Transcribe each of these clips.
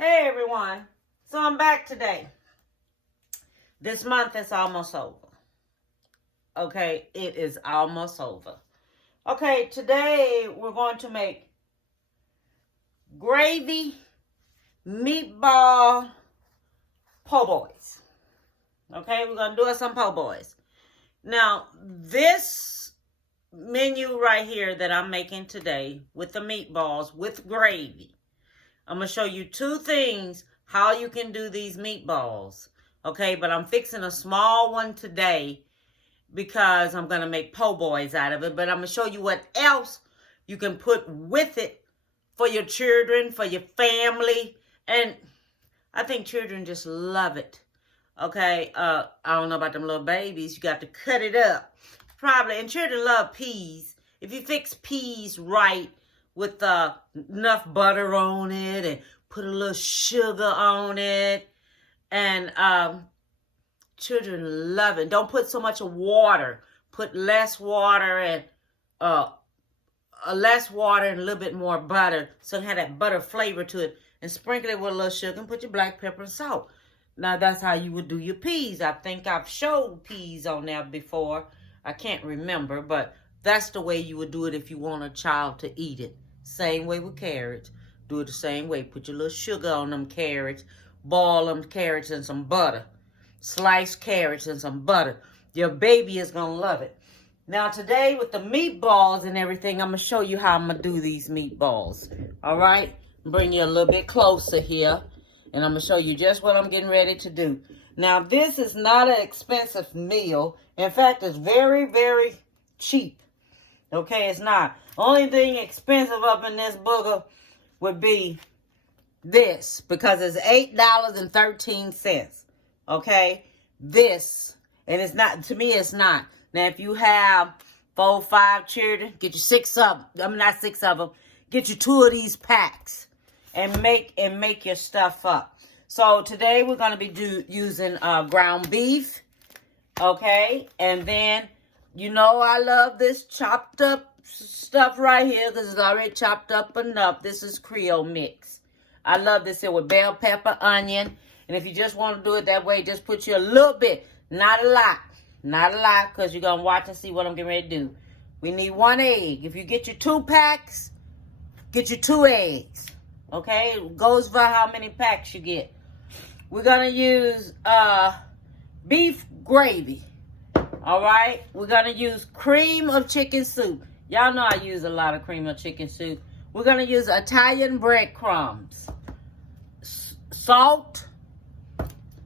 Hey everyone, so I'm back today. This month is almost over. Okay, it is almost over. Okay, today we're going to make gravy meatball po' boys. Okay, we're going to do some po' boys. Now, this menu right here that I'm making today with the meatballs with gravy, I'm going to show you two things how you can do these meatballs. Okay, but I'm fixing a small one today because I'm going to make po' boys out of it. But I'm going to show you what else you can put with it for your children, for your family. And I think children just love it. Okay, I don't know about them little babies. You got to cut it up. Probably, and children love peas. If you fix peas right, with enough butter on it and put a little sugar on it. And children love it. Don't put so much water. Put less water and a little bit more butter so it had that butter flavor to it. And sprinkle it with a little sugar and put your black pepper and salt. Now that's how you would do your peas. I think I've showed peas on there before. I can't remember, but that's the way you would do it if you want a child to eat it. Same way with carrots. Do it the same way. Put your little sugar on them carrots. Boil them carrots in some butter. Slice carrots in some butter. Your baby is going to love it. Now today with the meatballs and everything, I'm going to show you how I'm going to do these meatballs. Alright? Bring you a little bit closer here. And I'm going to show you just what I'm getting ready to do. Now this is not an expensive meal. In fact, it's very, very cheap. Okay, it's not. Only thing expensive up in this booger would be this, because it's $8.13. Okay, this, and it's not, to me it's not. Now if you have 4 or 5 children, get you 6 of them. Not 6 of them. Get you 2 of these packs and make your stuff up. So today we're going to be using ground beef. Okay, and then you know I love this chopped up stuff right here because it's already chopped up enough. This is Creole mix. I love this here with bell pepper, onion. And if you just want to do it that way, just put you a little bit. Not a lot. Not a lot, because you're going to watch and see what I'm getting ready to do. We need 1 egg. If you get your 2 packs, get your 2 eggs. Okay? It goes for how many packs you get. We're going to use beef gravy. All right, we're going to use cream of chicken soup. Y'all know I use a lot of cream of chicken soup. We're going to use Italian breadcrumbs, salt,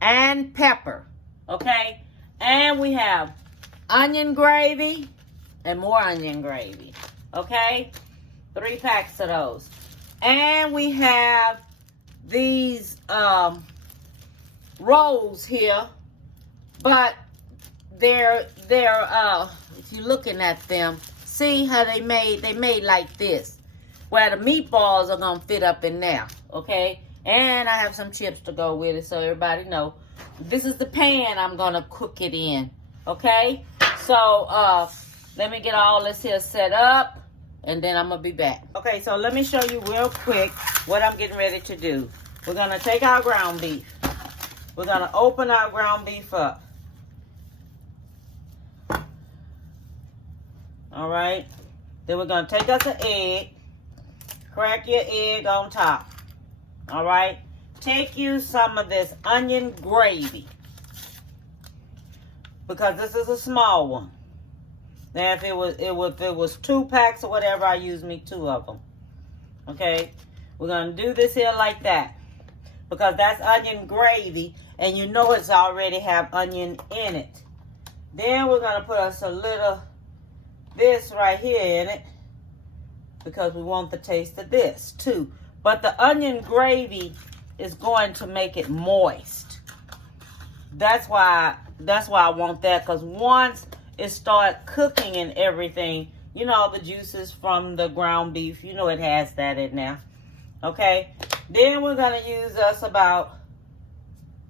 and pepper. Okay, and we have onion gravy and more onion gravy. Okay, 3 packs of those. And we have these rolls here, but they're if you're looking at them, see how they made like this, where the meatballs are gonna fit up in there. Okay, and I have some chips to go with it, so everybody know this is the pan I'm gonna cook it in. Okay, so let me get all this here set up and then I'm gonna be back. Okay, so let me show you real quick what I'm getting ready to do. We're gonna take our ground beef. We're gonna open our ground beef up. All right, then we're going to take us an egg, crack your egg on top. All right, take you some of this onion gravy, because this is a small one. Now if it was 2 packs or whatever, I use me 2 of them. Okay, we're going to do this here like that, because that's onion gravy, and you know it's already have onion in it. Then we're going to put us a little this right here in it, because we want the taste of this too. But the onion gravy is going to make it moist. That's why I want that, because once it starts cooking and everything, you know, the juices from the ground beef, you know it has that in there. Okay, then we're going to use us about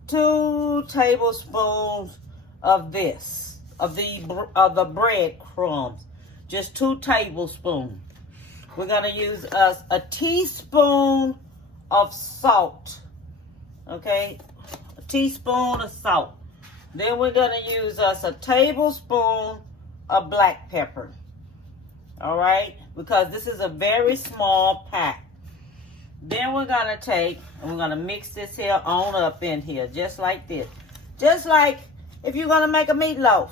2 tablespoons of this, of the breadcrumbs. Just 2 tablespoons. We're going to use us a teaspoon of salt. Okay, a teaspoon of salt. Then we're going to use us a tablespoon of black pepper. All right, because this is a very small pack. Then we're going to take and we're going to mix this here on up in here, just like this. Just like if you're going to make a meatloaf.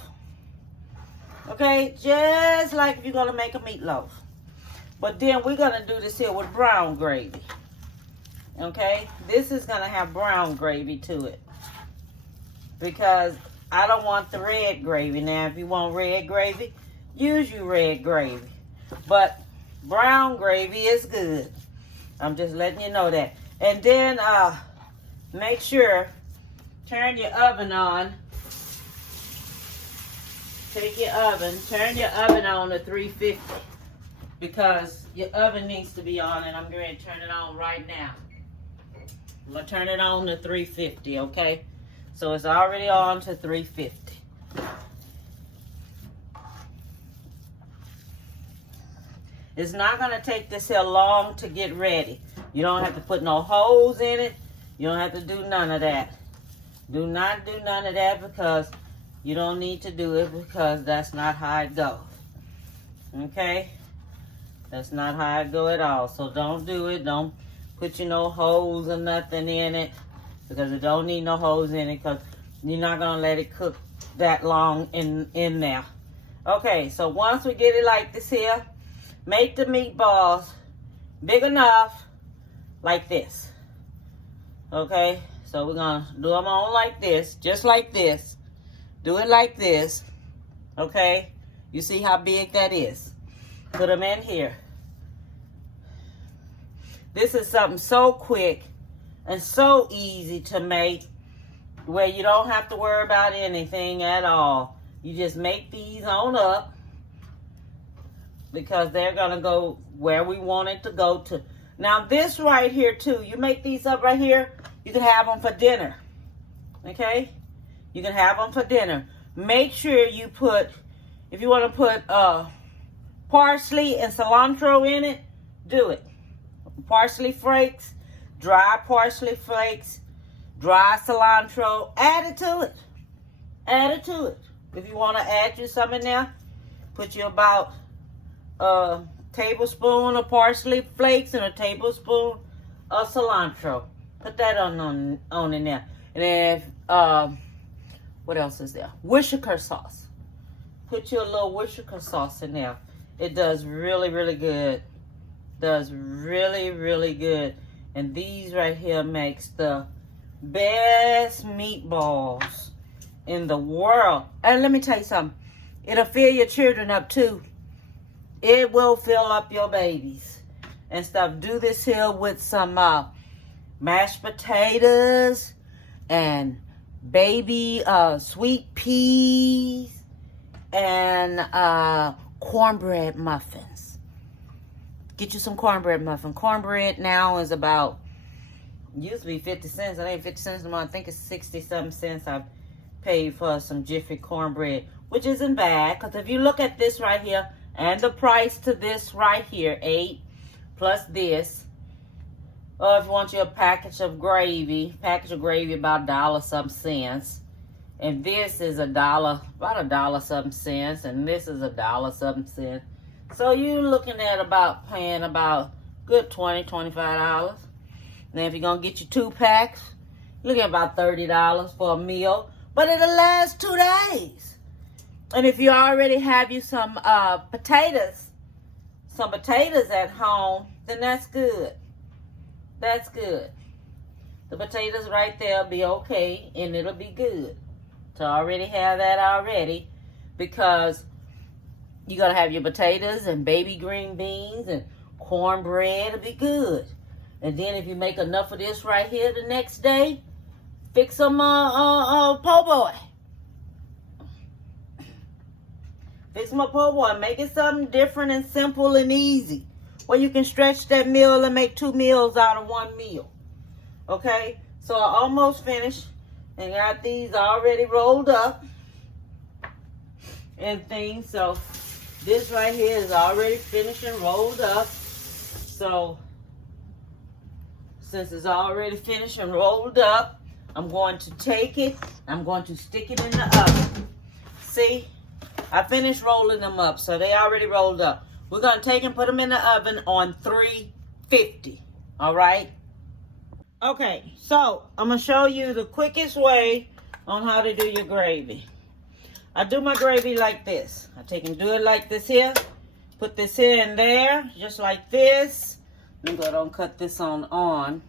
Okay, just like if you're going to make a meatloaf. But then we're going to do this here with brown gravy. Okay, this is going to have brown gravy to it. Because I don't want the red gravy. Now, if you want red gravy, use your red gravy. But brown gravy is good. I'm just letting you know that. And then make sure, turn your oven on. Take your oven, turn your oven on to 350. Because your oven needs to be on, and I'm going to turn it on right now. I'm going to turn it on to 350, okay? So it's already on to 350. It's not going to take this here long to get ready. You don't have to put no holes in it. You don't have to do none of that. Do not do none of that because you don't need to do it because that's not how it goes. Okay? That's not how it go at all. So don't do it. Don't put you no holes or nothing in it because it don't need no holes in it because you're not going to let it cook that long in there. Okay, so once we get it like this here, make the meatballs big enough like this. Okay, so we're going to do them on like this, just like this. Do it like this. Okay, you see how big that is. Put them in here. This is something so quick and so easy to make where you don't have to worry about anything at all. You just make these on up because they're going to go where we want it to go to. Now this right here too, you make these up right here, you can have them for dinner. Okay? You can have them for dinner. Make sure you put, if you want to put parsley and cilantro in it, do it. Parsley flakes, dry parsley flakes, dry cilantro, add it to it. Add it to it. If you want to add you some in there, put you about a tablespoon of parsley flakes and a tablespoon of cilantro. Put that on in there. And then, what else is there? Worcestershire sauce. Put you a little Worcestershire sauce in there. It does really, really good. Does really, really good. And these right here makes the best meatballs in the world. And let me tell you something. It'll fill your children up too. It will fill up your babies and stuff. Do this here with some mashed potatoes and baby sweet peas and cornbread muffins. Get you some cornbread muffin. Cornbread now is about, used to be 50 cents. It ain't 50 cents anymore. I think it's 60-something cents I've paid for some Jiffy cornbread, which isn't bad. Because if you look at this right here, and the price to this right here, 8 plus this. Or if you want you a package of gravy about $1-something. And this is $1, about $1-something. And this is $1-something. So you're looking at about paying about good $20, $25. Now if you're going to get your 2 packs, you're looking at about $30 for a meal. But it'll last 2 days. And if you already have you some potatoes at home, then that's good. That's good. The potatoes right there will be okay, and it'll be good to already have that already, because you're going to have your potatoes and baby green beans and cornbread. It'll be good. And then if you make enough of this right here the next day, fix some Poorboy. Fix my Poorboy. Make it something different and simple and easy, where you can stretch that meal and make 2 meals out of 1 meal. Okay? So I almost finished and got these already rolled up and things. So this right here is already finished and rolled up. So since it's already finished and rolled up, I'm going to take it. I'm going to stick it in the oven. See, I finished rolling them up, so they already rolled up. We're going to take and put them in the oven on 350. All right? Okay, so I'm going to show you the quickest way on how to do your gravy. I do my gravy like this. I take and do it like this here. Put this here and there, just like this. Let me go ahead and cut this on.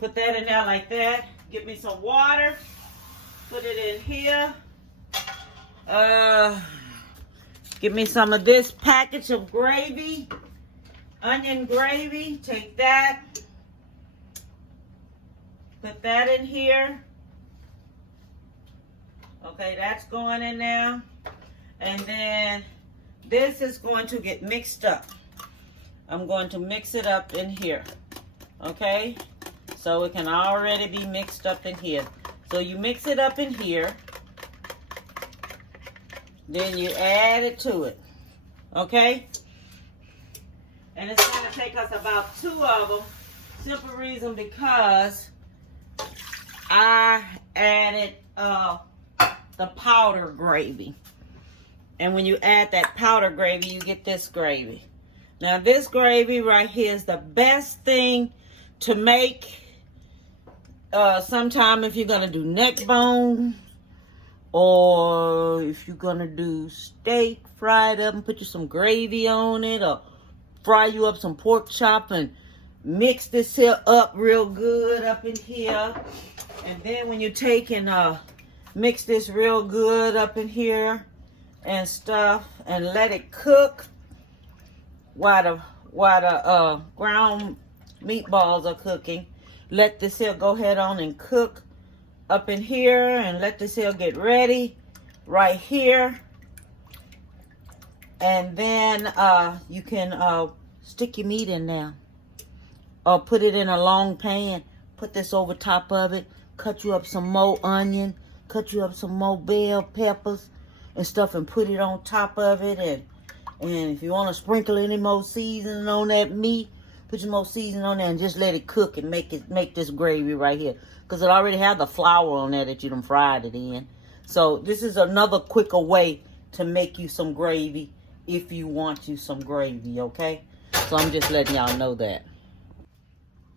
Put that in there like that. Get me some water. Put it in here. Give me some of this package of gravy. Onion gravy. Take that. Put that in here. Okay, that's going in there. And then this is going to get mixed up. I'm going to mix it up in here. Okay? So it can already be mixed up in here. So you mix it up in here. Then you add it to it. Okay? And it's going to take us about 2 of them. Simple reason because I added the powder gravy. And when you add that powder gravy, you get this gravy. Now this gravy right here is the best thing to make sometime if you're going to do neck bone, or if you're going to do steak, fried up and put you some gravy on it, or fry you up some pork chop and mix this here up real good up in here. And then when you take and mix this real good up in here and stuff and let it cook while the ground meatballs are cooking. Let this here go ahead on and cook up in here and let this here get ready right here. And then you can stick your meat in there or put it in a long pan. Put this over top of it. Cut you up some more onion. Cut you up some more bell peppers and stuff and put it on top of it. And if you want to sprinkle any more seasoning on that meat, put some more seasoning on there and just let it cook and make this gravy right here. Because it already have the flour on there that you done fried it in. So this is another quicker way to make you some gravy if you want you some gravy, okay? So I'm just letting y'all know that.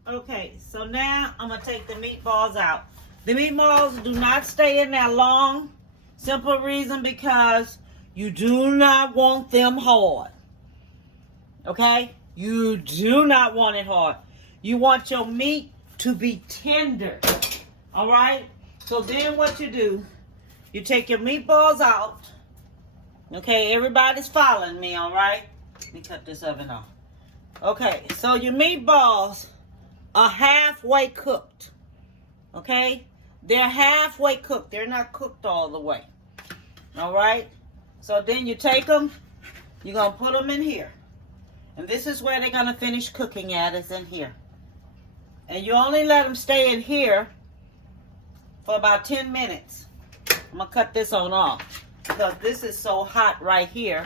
Okay, so now I'm going to take the meatballs out. The meatballs do not stay in there long. Simple reason because you do not want them hard. Okay? You do not want it hard. You want your meat to be tender. Alright? So then what you do, you take your meatballs out. Okay, everybody's following me, alright? Let me cut this oven off. Okay, so your meatballs are halfway cooked. Okay? They're halfway cooked. They're not cooked all the way. Alright? So then you take them, you're going to put them in here. And this is where they're going to finish cooking at, is in here. And you only let them stay in here for about 10 minutes. I'm going to cut this on off because this is so hot right here.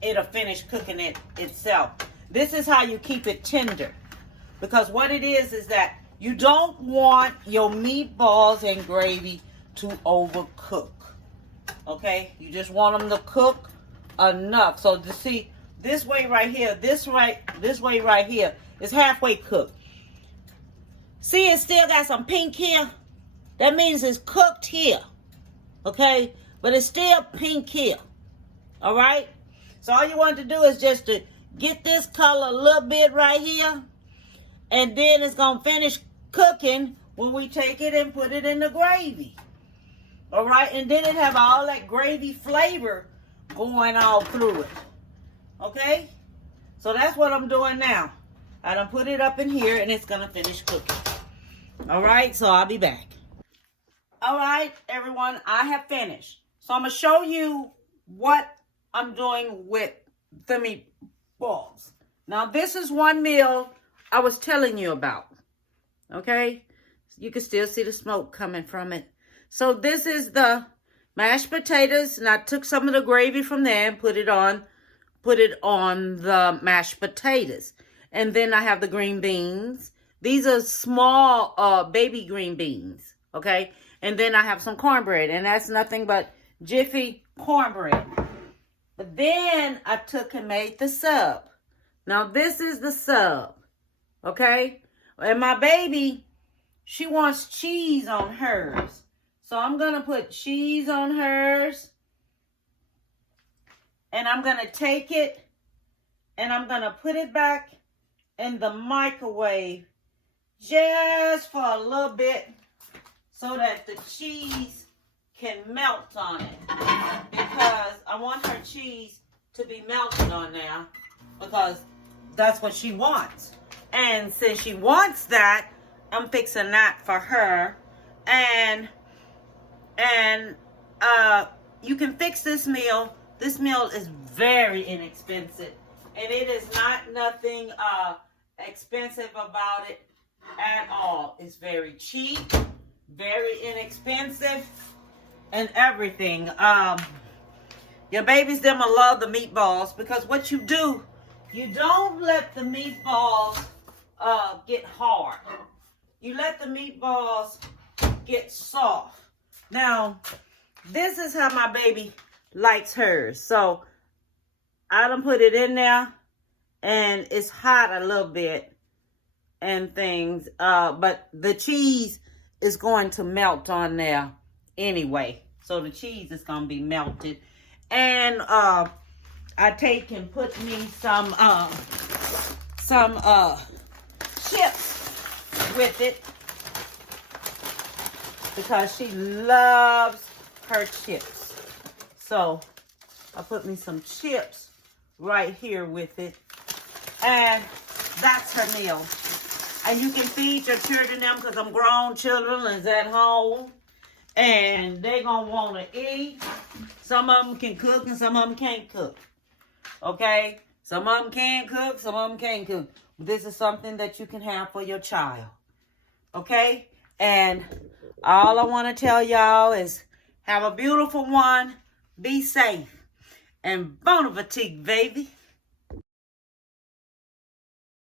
It'll finish cooking it itself. This is how you keep it tender. Because what it is that you don't want your meatballs and gravy to overcook. Okay? You just want them to cook enough. So to see, this way right here, this way right here is halfway cooked. See, it still got some pink here. That means it's cooked here. Okay? But it's still pink here. Alright? So all you want to do is just to get this color a little bit right here. And then it's going to finish cooking when we take it and put it in the gravy. All right? And then it have all that gravy flavor going all through it. Okay? So that's what I'm doing now. I done put it up in here and it's going to finish cooking. All right? So I'll be back. All right, everyone. I have finished. So I'm going to show you what I'm doing with the meatballs. Now, this is one meal I was telling you about. Okay? You can still see the smoke coming from it. So this is the mashed potatoes. And I took some of the gravy from there and put it on the mashed potatoes. And then I have the green beans. These are small baby green beans, okay? And then I have some cornbread, and that's nothing but Jiffy cornbread. But then I took and made the sub. Now this is the sub, okay? And my baby, she wants cheese on hers. So I'm going to put cheese on hers. And I'm going to take it and I'm going to put it back in the microwave just for a little bit so that the cheese can melt on it. Because I want her cheese to be melted on now because that's what she wants. And since she wants that, I'm fixing that for her. And you can fix this meal. This meal is very inexpensive. And it is not nothing expensive about it at all. It's very cheap, very inexpensive, and everything. Your babies, them will love the meatballs because what you do, you don't let the meatballs get hard. You let the meatballs get soft. Now, this is how my baby likes hers. So, I done put it in there, and it's hot a little bit and things. But the cheese is going to melt on there anyway. So, the cheese is going to be melted. And I take and put me some chips with it because she loves her chips. So I put me some chips right here with it, and that's her meal. And you can feed your children them because them grown children is at home and they gonna want to eat. Some of them can cook and some of them can't cook. Okay, some of them can cook, some of them can't cook. This is something that you can have for your child. Okay? And all I want to tell y'all is have a beautiful one. Be safe. And bon appetit, baby.